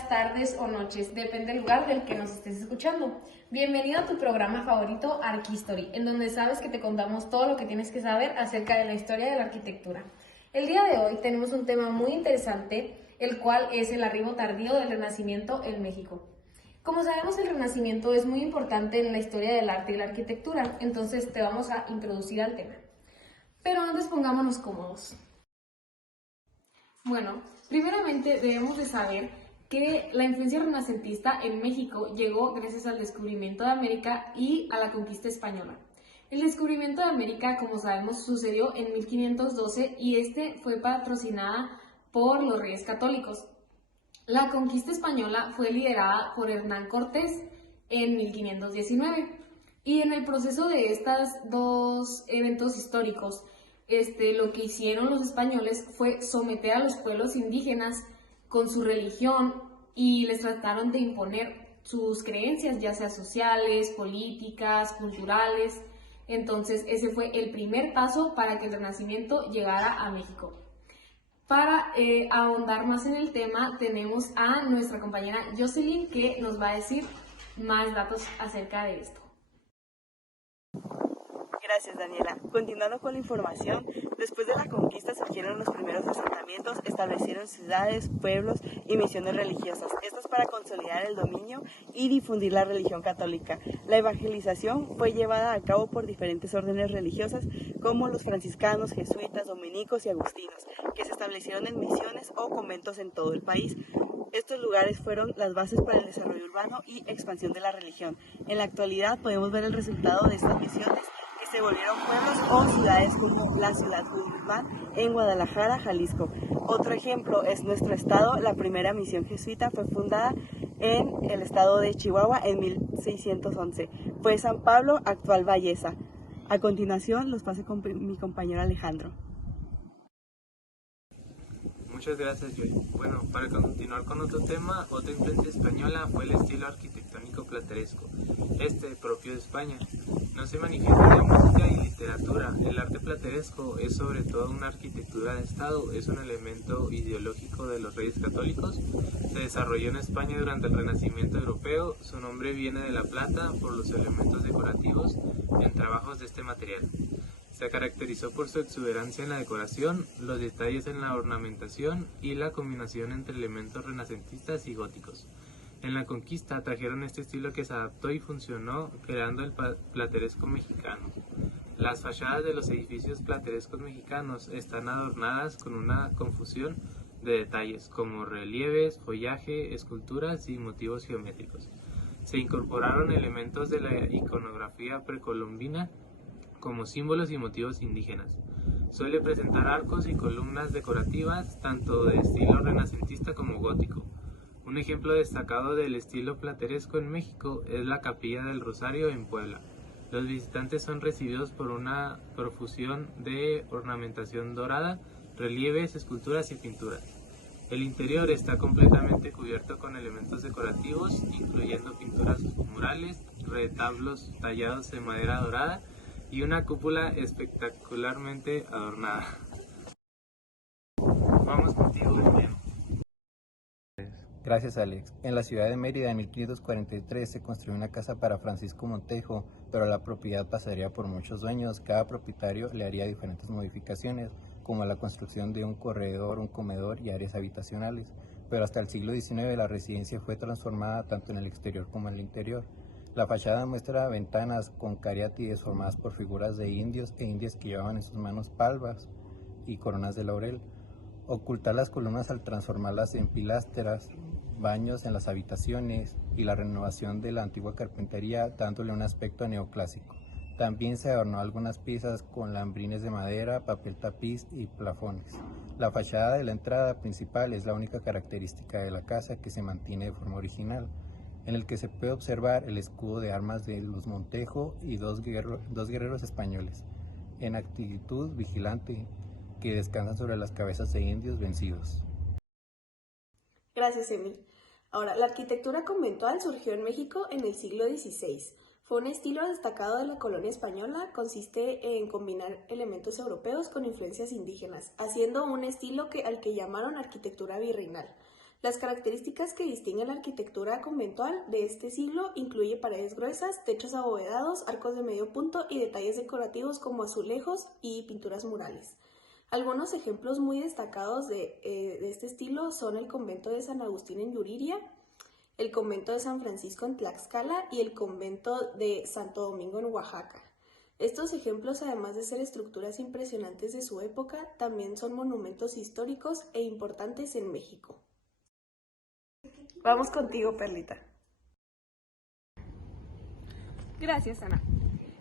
días, tardes o noches, depende del lugar del que nos estés escuchando. Bienvenido a tu programa favorito, Arquistory, en donde sabes que te contamos todo lo que tienes que saber acerca de la historia de la arquitectura. El día de hoy tenemos un tema muy interesante, el cual es el arribo tardío del Renacimiento en México. Como sabemos, el Renacimiento es muy importante en la historia del arte y la arquitectura, entonces te vamos a introducir al tema. Pero antes pongámonos cómodos. Bueno, primeramente debemos de saber que la influencia renacentista en México llegó gracias al descubrimiento de América y a la conquista española. El descubrimiento de América, como sabemos, sucedió en 1512 y fue patrocinada por los Reyes Católicos. La conquista española fue liderada por Hernán Cortés en 1519 y en el proceso de estos dos eventos históricos, lo que hicieron los españoles fue someter a los pueblos indígenas con su religión y les trataron de imponer sus creencias, ya sea sociales, políticas, culturales. Entonces ese fue el primer paso para que el Renacimiento llegara a México. Para ahondar más en el tema, tenemos a nuestra compañera Jocelyn, que nos va a decir más datos acerca de esto. Gracias, Daniela. Continuando con la información, después de la conquista surgieron los primeros asentamientos, establecieron ciudades, pueblos y misiones religiosas. Esto es para consolidar el dominio y difundir la religión católica. La evangelización fue llevada a cabo por diferentes órdenes religiosas como los franciscanos, jesuitas, dominicos y agustinos, que se establecieron en misiones o conventos en todo el país. Estos lugares fueron las bases para el desarrollo urbano y expansión de la religión. En la actualidad podemos ver el resultado de estas misiones, que se volvieron pueblos o ciudades como la ciudad Guzmán en Guadalajara, Jalisco. Otro ejemplo es nuestro estado. La primera misión jesuita fue fundada en el estado de Chihuahua en 1611. Fue San Pablo, actual Valleza. A continuación los paso con mi compañero Alejandro. Muchas gracias, Joy. Bueno, para continuar con otro tema, otra influencia española fue el estilo arquitectónico plateresco, propio de España. No se manifiesta en música y literatura. El arte plateresco es sobre todo una arquitectura de Estado, es un elemento ideológico de los Reyes Católicos. Se desarrolló en España durante el Renacimiento europeo. Su nombre viene de la plata por los elementos decorativos en trabajos de este material. Se caracterizó por su exuberancia en la decoración, los detalles en la ornamentación y la combinación entre elementos renacentistas y góticos. En la conquista trajeron este estilo que se adaptó y funcionó, creando el plateresco mexicano. Las fachadas de los edificios platerescos mexicanos están adornadas con una confusión de detalles como relieves, follaje, esculturas y motivos geométricos. Se incorporaron elementos de la iconografía precolombina como símbolos y motivos indígenas. Suele presentar arcos y columnas decorativas, tanto de estilo renacentista como gótico. Un ejemplo destacado del estilo plateresco en México es la Capilla del Rosario en Puebla. Los visitantes son recibidos por una profusión de ornamentación dorada, relieves, esculturas y pinturas. El interior está completamente cubierto con elementos decorativos, incluyendo pinturas murales, retablos tallados en madera dorada y una cúpula espectacularmente adornada. Vamos contigo, Emiliano. Gracias, Alex. En la ciudad de Mérida en 1543 se construyó una casa para Francisco Montejo, pero la propiedad pasaría por muchos dueños. Cada propietario le haría diferentes modificaciones, como la construcción de un corredor, un comedor y áreas habitacionales. Pero hasta el siglo XIX la residencia fue transformada tanto en el exterior como en el interior. La fachada muestra ventanas con cariátides formadas por figuras de indios e indias que llevaban en sus manos palmas y coronas de laurel. Ocultar las columnas al transformarlas en pilastras, baños en las habitaciones y la renovación de la antigua carpintería dándole un aspecto neoclásico. También se adornó algunas piezas con lambrines de madera, papel tapiz y plafones. La fachada de la entrada principal es la única característica de la casa que se mantiene de forma original, en el que se puede observar el escudo de armas de los Montejo y dos guerreros españoles, en actitud vigilante, que descansan sobre las cabezas de indios vencidos. Gracias, Emil. Ahora, la arquitectura conventual surgió en México en el siglo XVI. Fue un estilo destacado de la colonia española, consiste en combinar elementos europeos con influencias indígenas, haciendo un estilo al que llamaron arquitectura virreinal. Las características que distinguen la arquitectura conventual de este siglo incluye paredes gruesas, techos abovedados, arcos de medio punto y detalles decorativos como azulejos y pinturas murales. Algunos ejemplos muy destacados de este estilo son el convento de San Agustín en Yuriria, el convento de San Francisco en Tlaxcala y el convento de Santo Domingo en Oaxaca. Estos ejemplos, además de ser estructuras impresionantes de su época, también son monumentos históricos e importantes en México. Vamos contigo, Perlita. Gracias, Ana.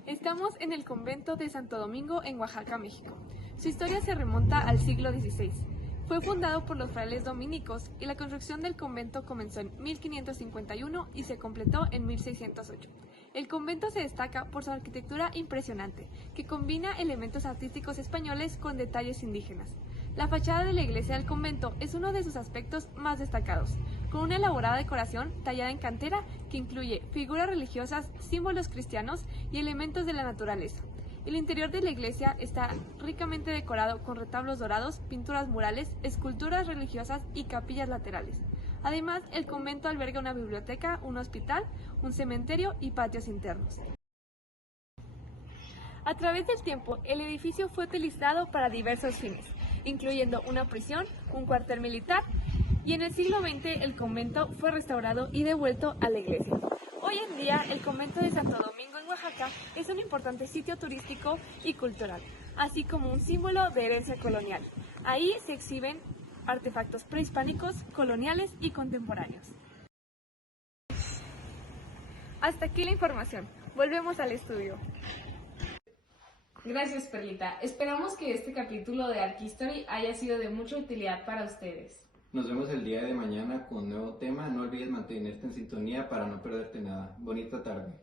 Estamos en el convento de Santo Domingo en Oaxaca, México. Su historia se remonta al siglo XVI. Fue fundado por los frailes dominicos y la construcción del convento comenzó en 1551 y se completó en 1608. El convento se destaca por su arquitectura impresionante, que combina elementos artísticos españoles con detalles indígenas. La fachada de la iglesia del convento es uno de sus aspectos más destacados, con una elaborada decoración tallada en cantera que incluye figuras religiosas, símbolos cristianos y elementos de la naturaleza. El interior de la iglesia está ricamente decorado con retablos dorados, pinturas murales, esculturas religiosas y capillas laterales. Además, el convento alberga una biblioteca, un hospital, un cementerio y patios internos. A través del tiempo, el edificio fue utilizado para diversos fines, incluyendo una prisión, un cuartel militar, y en el siglo XX el convento fue restaurado y devuelto a la iglesia. Hoy en día, el convento de Santo Domingo en Oaxaca es un importante sitio turístico y cultural, así como un símbolo de herencia colonial. Ahí se exhiben artefactos prehispánicos, coloniales y contemporáneos. Hasta aquí la información. Volvemos al estudio. Gracias, Perlita. Esperamos que este capítulo de ArchHistory haya sido de mucha utilidad para ustedes. Nos vemos el día de mañana con un nuevo tema. No olvides mantenerte en sintonía para no perderte nada. Bonita tarde.